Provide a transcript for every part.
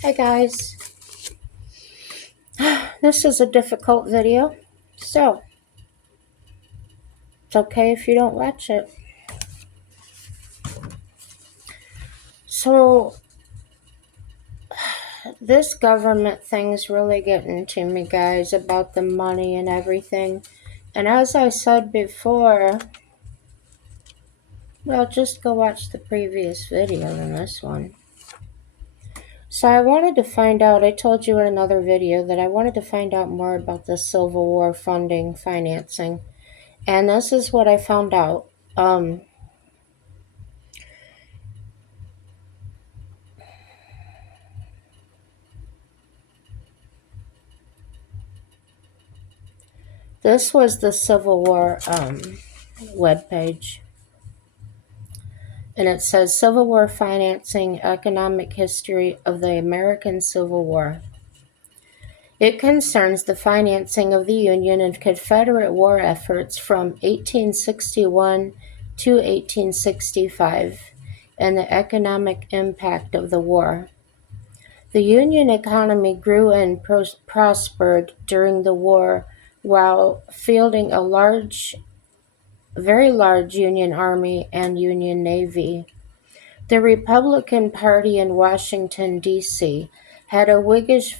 Hey guys, this is a difficult video, so it's okay if you don't watch it. So, this government thing's really getting to me, guys, about the money and everything. And as I said before, well, just go watch the previous video than this one. So I wanted to find out, I told you in another video that I wanted to find out more about the Civil War funding, financing. And this is what I found out. This was the Civil War webpage. And it says Civil War Financing Economic History of the American Civil War. It concerns the financing of the Union and Confederate war efforts from 1861 to 1865 and the economic impact of the war. The Union economy grew and prospered during the war while fielding a very large Union Army and Union Navy. The Republican Party in Washington, D.C. had a Whiggish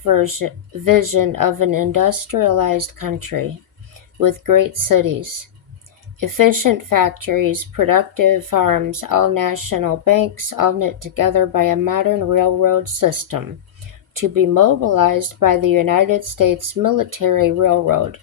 vision of an industrialized country with great cities, efficient factories, productive farms, all national banks, all knit together by a modern railroad system to be mobilized by the United States Military Railroad.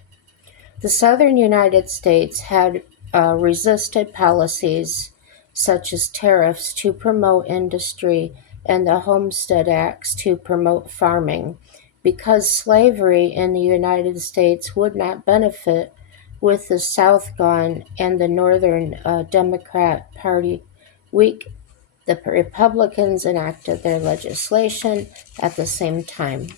The southern United States had resisted policies such as tariffs to promote industry and the Homestead Acts to promote farming, because slavery in the United States would not benefit with the South gone and the Northern Democrat Party weak. The Republicans enacted their legislation at the same time.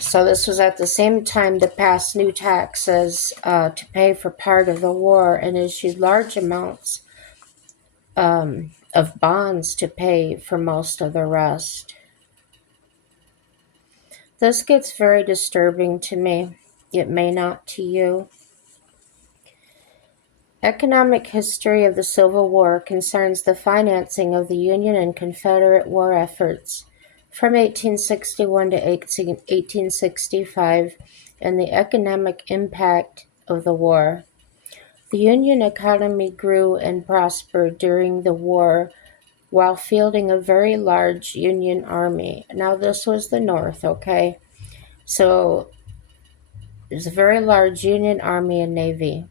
So this was at the same time to pass new taxes to pay for part of the war and issued large amounts of bonds to pay for most of the rest. This gets very disturbing to me. It may not to you. Economic history of the Civil War concerns the financing of the Union and Confederate war efforts from 1861 to 1865 and the economic impact of the war. The Union economy grew and prospered during the war while fielding a very large Union army. Now, this was the North, okay? So, there's a very large Union army and navy.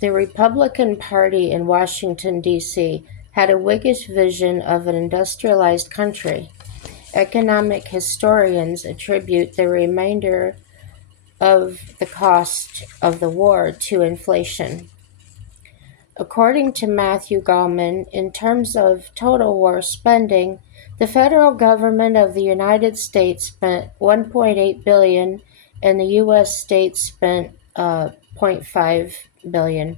The Republican Party in Washington, D.C. had a Whiggish vision of an industrialized country. Economic historians attribute the remainder of the cost of the war to inflation. According to Matthew Gallman, in terms of total war spending, the federal government of the United States spent $1.8 billion and the U.S. states spent $0.5 billion.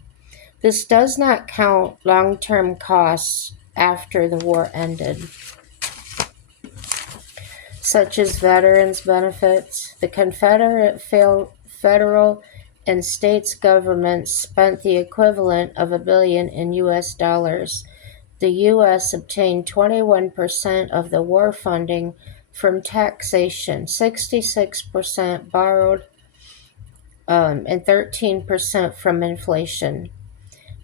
This does not count long-term costs after the war ended, such as veterans' benefits. The Confederate federal and states governments spent the equivalent of $1 billion in U.S. dollars. The U.S. obtained 21% of the war funding from taxation, 66% borrowed, and 13% from inflation.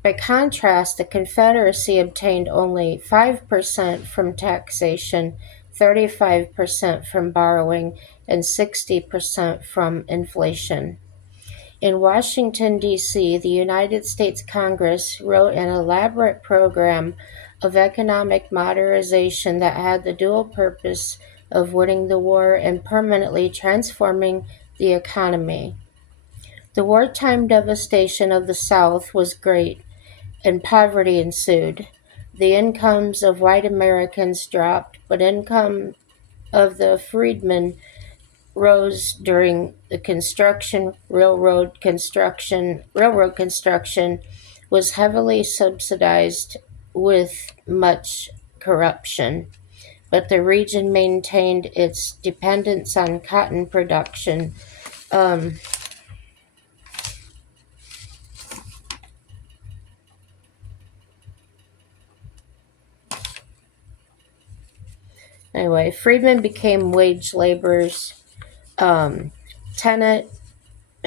By contrast, the Confederacy obtained only 5% from taxation, 35% from borrowing, and 60% from inflation. In Washington, D.C., the United States Congress wrote an elaborate program of economic modernization that had the dual purpose of winning the war and permanently transforming the economy. The wartime devastation of the South was great, and poverty ensued. The incomes of white Americans dropped, but income of the freedmen rose during the construction. Railroad construction was heavily subsidized with much corruption. but the region maintained its dependence on cotton production. Um, anyway, freedmen became wage laborers, um, tenant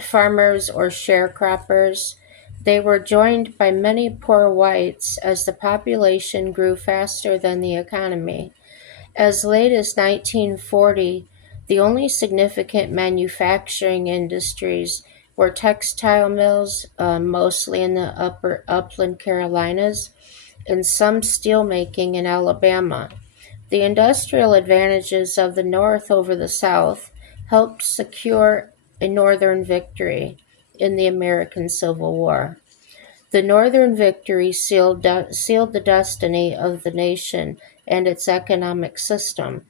farmers, or sharecroppers. They were joined by many poor whites as the population grew faster than the economy. As late as 1940, the only significant manufacturing industries were textile mills, mostly in the upper upland Carolinas, and some steelmaking in Alabama. The industrial advantages of the North over the South helped secure a Northern victory in the American Civil War. The Northern victory sealed the destiny of the nation and its economic system.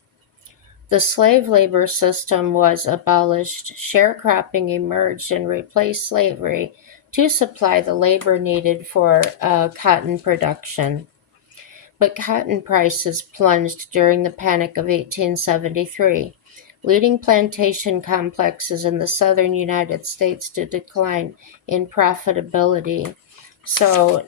The slave labor system was abolished, sharecropping emerged and replaced slavery to supply the labor needed for cotton production. But cotton prices plunged during the Panic of 1873, leading plantation complexes in the southern United States to decline in profitability. So,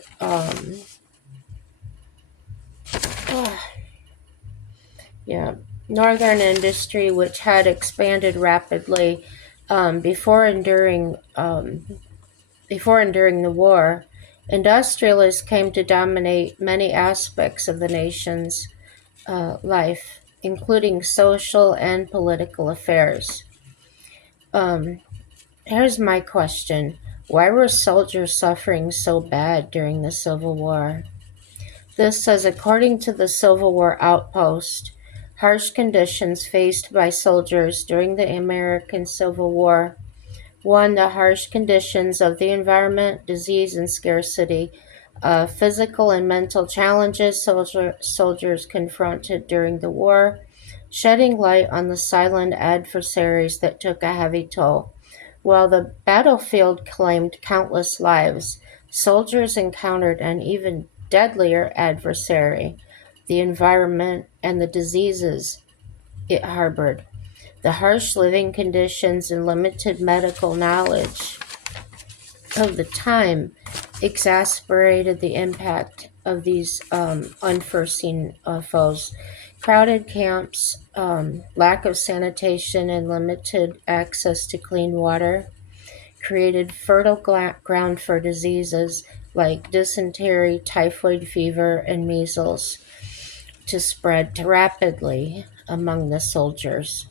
yeah, northern industry, which had expanded rapidly um, before enduring um, before and during the war, industrialists came to dominate many aspects of the nation's life, including social and political affairs. Um, Here's my question. Why were soldiers suffering so bad during the Civil War? This says, according to the Civil War Outpost, harsh conditions faced by soldiers during the American Civil War. One, the harsh conditions of the environment, disease, and scarcity. Physical and mental challenges soldiers confronted during the war, shedding light on the silent adversaries that took a heavy toll. While the battlefield claimed countless lives, soldiers encountered an even deadlier adversary, the environment and the diseases it harbored. The harsh living conditions and limited medical knowledge of the time exasperated the impact of these unforeseen foes. Crowded camps, lack of sanitation, and limited access to clean water created fertile ground for diseases like dysentery, typhoid fever, and measles to spread rapidly among the soldiers.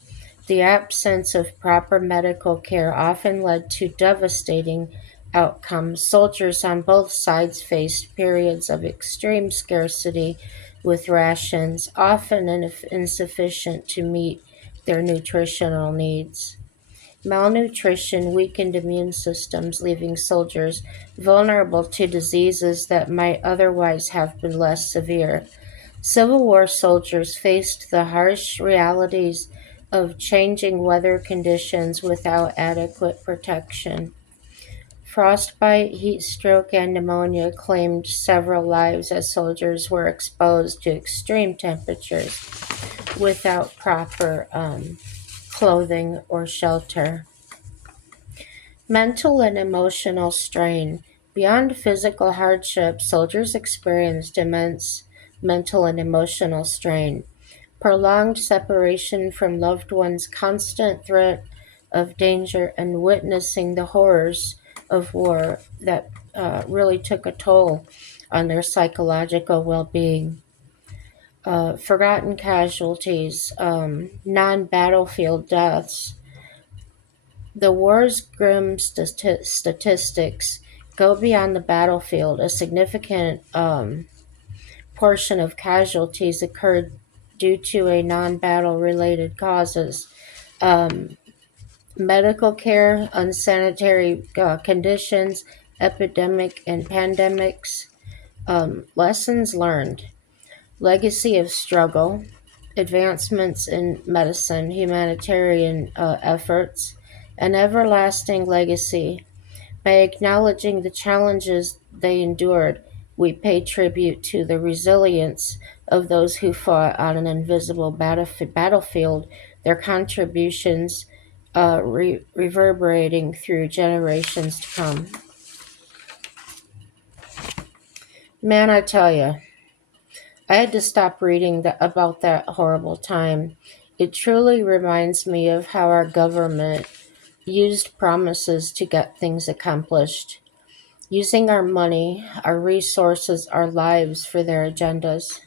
The absence of proper medical care often led to devastating outcomes. Soldiers on both sides faced periods of extreme scarcity with rations often insufficient to meet their nutritional needs. Malnutrition weakened immune systems, leaving soldiers vulnerable to diseases that might otherwise have been less severe. Civil War soldiers faced the harsh realities of changing weather conditions without adequate protection. Frostbite, heat stroke, and pneumonia claimed several lives as soldiers were exposed to extreme temperatures without proper clothing or shelter. Mental and emotional strain. Beyond physical hardship, soldiers experienced immense mental and emotional strain. Prolonged separation from loved ones, constant threat of danger, and witnessing the horrors of war that really took a toll on their psychological well being. Forgotten casualties, non battlefield deaths. The war's grim statistics go beyond the battlefield. A significant portion of casualties occurred due to a non-battle related causes. Um, Medical care, unsanitary conditions, epidemic and pandemics. Lessons learned. Legacy of struggle. Advancements in medicine, humanitarian efforts. An everlasting legacy. By acknowledging the challenges they endured, We pay tribute to the resilience of those who fought on an invisible battlefield, their contributions reverberating through generations to come. Man, I tell you, I had to stop reading about that horrible time. It truly reminds me of how our government used promises to get things accomplished, using our money, our resources, our lives for their agendas.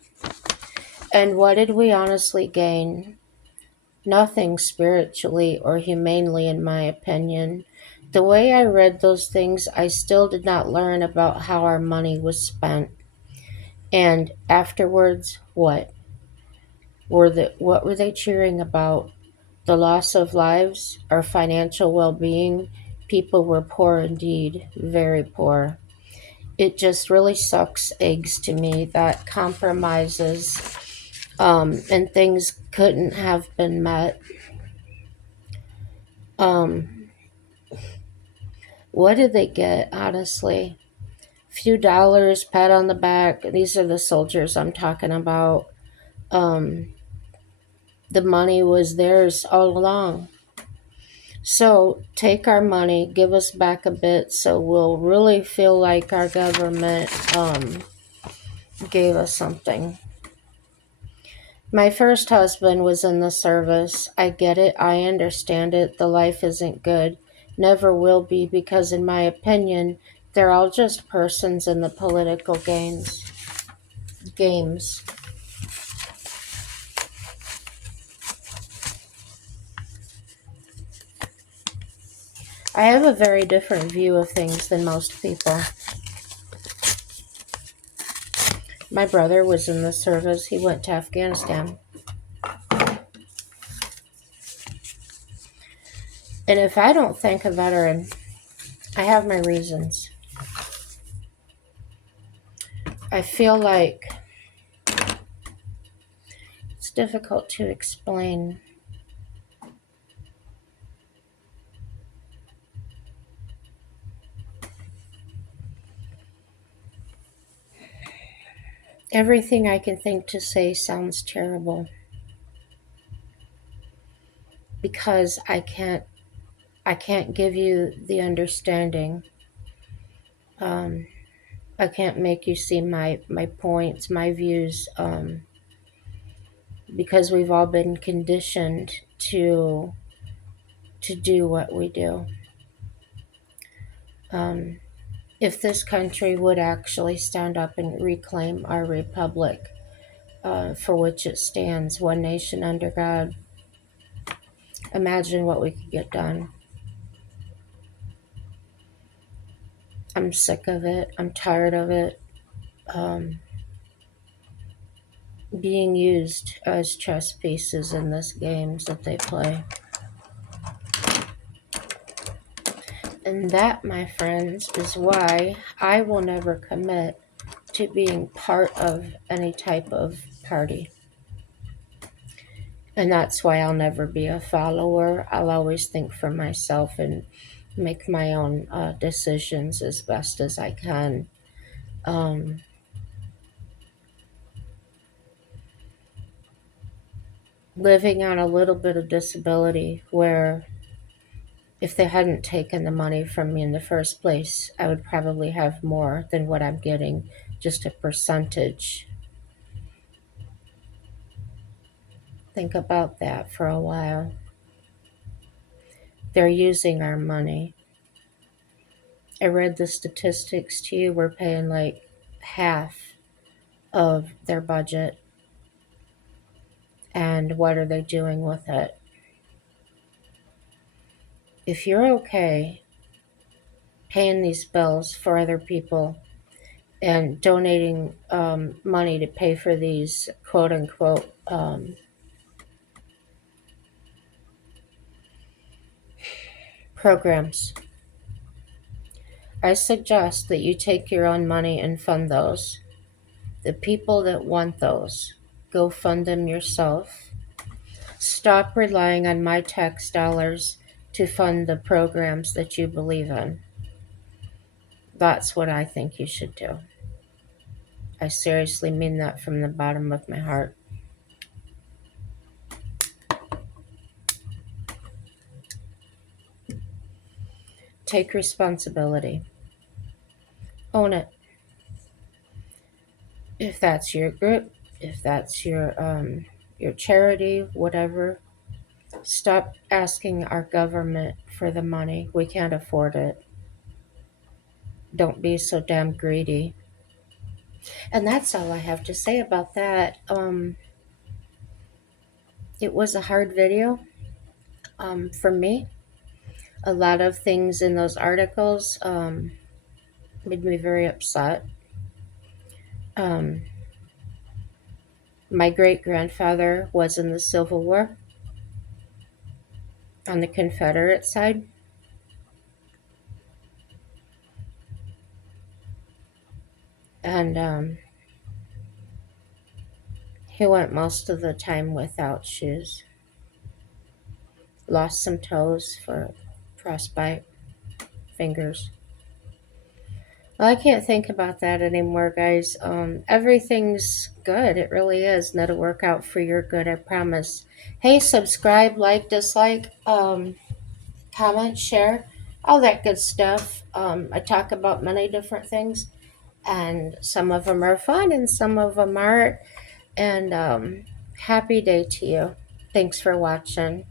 And what did we honestly gain? Nothing spiritually or humanely, in my opinion. The way I read those things, I still did not learn about how our money was spent. And afterwards, what were they cheering about? The loss of lives, our financial well-being? People were poor indeed, very poor. It just really sucks eggs to me that compromises and things couldn't have been met. Um, what did they get, honestly? Few dollars, pat on the back. These are the soldiers I'm talking about. Um, the money was theirs all along. So take our money, give us back a bit so we'll really feel like our government gave us something. My first husband was in the service. I get it. I understand it. The life isn't good. Never will be because, in my opinion, they're all just persons in the political games. I have a very different view of things than most people. My brother was in the service. He went to Afghanistan. And if I don't thank a veteran, I have my reasons. I feel like it's difficult to explain. Everything I can think to say sounds terrible because I can't give you the understanding. Um, I can't make you see my points, my views, because we've all been conditioned to do what we do. Um, if this country would actually stand up and reclaim our republic for which it stands, one nation under God, imagine what we could get done. I'm sick of it. I'm tired of it. Um, being used as chess pieces in this games that they play. And that, my friends, is why I will never commit to being part of any type of party. And that's why I'll never be a follower. I'll always think for myself and make my own decisions as best as I can. Um, living on a little bit of disability where if they hadn't taken the money from me in the first place, I would probably have more than what I'm getting, just a percentage. Think about that for a while. They're using our money. I read the statistics to you. We're paying like half of their budget. And what are they doing with it? If you're okay paying these bills for other people and donating money to pay for these quote unquote programs, I suggest that you take your own money and fund those. The people that want those, go fund them yourself. Stop relying on my tax dollars to fund the programs that you believe in. That's what I think you should do. I seriously mean that from the bottom of my heart. Take responsibility. Own it. If that's your group, if that's your charity, whatever, stop asking our government for the money. We can't afford it. Don't be so damn greedy. And that's all I have to say about that. It was a hard video for me. A lot of things in those articles made me very upset. Um, my great grandfather was in the Civil War on the Confederate side. And he went most of the time without shoes. Lost some toes for frostbite, fingers. Well, I can't think about that anymore, guys. Everything's good. It really is. And it'll work out for your good, I promise. Hey, subscribe, like, dislike, comment, share, all that good stuff. I talk about many different things, and some of them are fun and some of them aren't. And happy day to you. Thanks for watching.